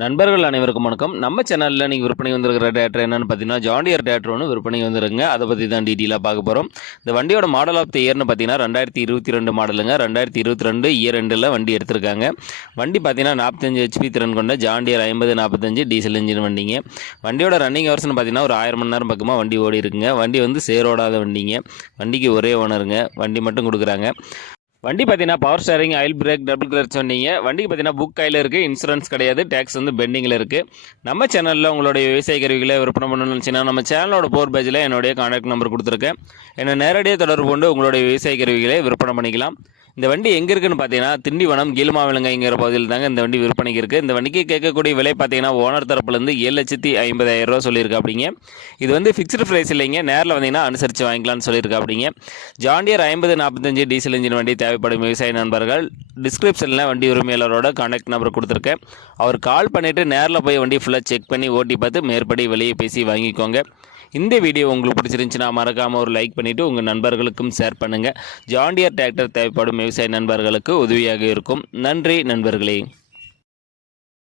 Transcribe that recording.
நண்பர்கள் அனைவருக்கும் வணக்கம். நம்ம சேனலில் நீங்கள் விற்பனை வந்திருக்கிற டிராக்டர் என்னென்னு பார்த்தீங்கன்னா, ஜான் டியர் டிராக்டர் ஒன்று விற்பனை வந்துருங்க. அதை பற்றி தான் டீட்டெயிலாக பார்க்க போகிறோம். இந்த வண்டியோட மாடல் ஆஃப் த இயர்னு பார்த்தீங்கன்னா 2022 மாடலுங்க. 2022 இயர் ரெண்டில் வண்டி எடுத்திருக்காங்க. வண்டி பார்த்தீங்கன்னா 45 HP திறன் கொண்ட ஜான் டியர் 5045 டீசல் இன்ஜின் வண்டிங்க. வண்டியோட ரன்னிங் ஹவர்ஸ்னு பார்த்தீங்கன்னா ஒரு 1000 மணி நேரம் பக்கமாக வண்டி ஓடி இருக்குங்க. வண்டி வந்து சேரோடாத வண்டிங்க. வண்டிக்கு ஒரே ஓனருங்க. வண்டி மட்டும் கொடுக்குறாங்க. வண்டி பார்த்தீங்கன்னா power steering, oil break, double clutch வண்டிங்க. வண்டிக்கு பார்த்தீங்கன்னா புக் கையில் இருக்குது, இன்சூரன்ஸ் கிடையாது, டேக்ஸ் வந்து பெண்டிங்கில் இருக்குது. நம்ம சேனலில் உங்களுடைய விவசாய கருவிகளை விற்பனை பண்ணணும்னு நினச்சிங்கன்னா நம்ம சேனலோட போர் பேஜில் என்னுடைய கான்டாக்ட் நம்பர் கொடுத்துருக்கேன். என்னை நேரடியாக தொடர்பு கொண்டு உங்களுடைய விவசாய கருவிகளை விற்பனை பண்ணிக்கலாம். இந்த வண்டி எங்கே இருக்குன்னு பார்த்தீங்கன்னா திண்டிவனம் கீழ்மாவிலங்கைங்கிற பகுதியில் தாங்க இந்த வண்டி விற்பனைக்கு இருக்குது. இந்த வண்டிக்கு கேட்கக்கூடிய விலை பார்த்தீங்கன்னா ஓனர் தரப்புலேருந்து 7,50,000 ரூபா சொல்லியிருக்கா அப்படிங்க. இது வந்து ஃபிக்ஸ்டு ப்ரைஸ் இல்லைங்க, நேரில் வந்தீங்கன்னா அனுசரித்து வாங்கிக்கலாம்னு சொல்லியிருக்கா அப்படிங்க. ஜான் டியர் 5045 டீசல் இன்ஜின் வண்டி தேவைப்படும் விவசாய நண்பர்கள் டிஸ்கிரிப்ஷனில் வண்டி உரிமையாளரோட கான்டாக்ட் நம்பர் கொடுத்துருக்கேன். அவர் கால் பண்ணிவிட்டு நேரில் போய் வண்டி ஃபுல்லாக செக் பண்ணி ஓட்டி பார்த்து மேற்படி வெளியே பேசி வாங்கிக்கோங்க. இந்த வீடியோ உங்களுக்கு பிடிச்சிருந்துச்சுன்னா மறக்காமல் ஒரு லைக் பண்ணிவிட்டு உங்கள் நண்பர்களுக்கும் ஷேர் பண்ணுங்கள். ஜான் டியர் டிராக்டர் தேவைப்படும் விவசாய நண்பர்களுக்கு உதவியாக இருக்கும். நன்றி நண்பர்களே.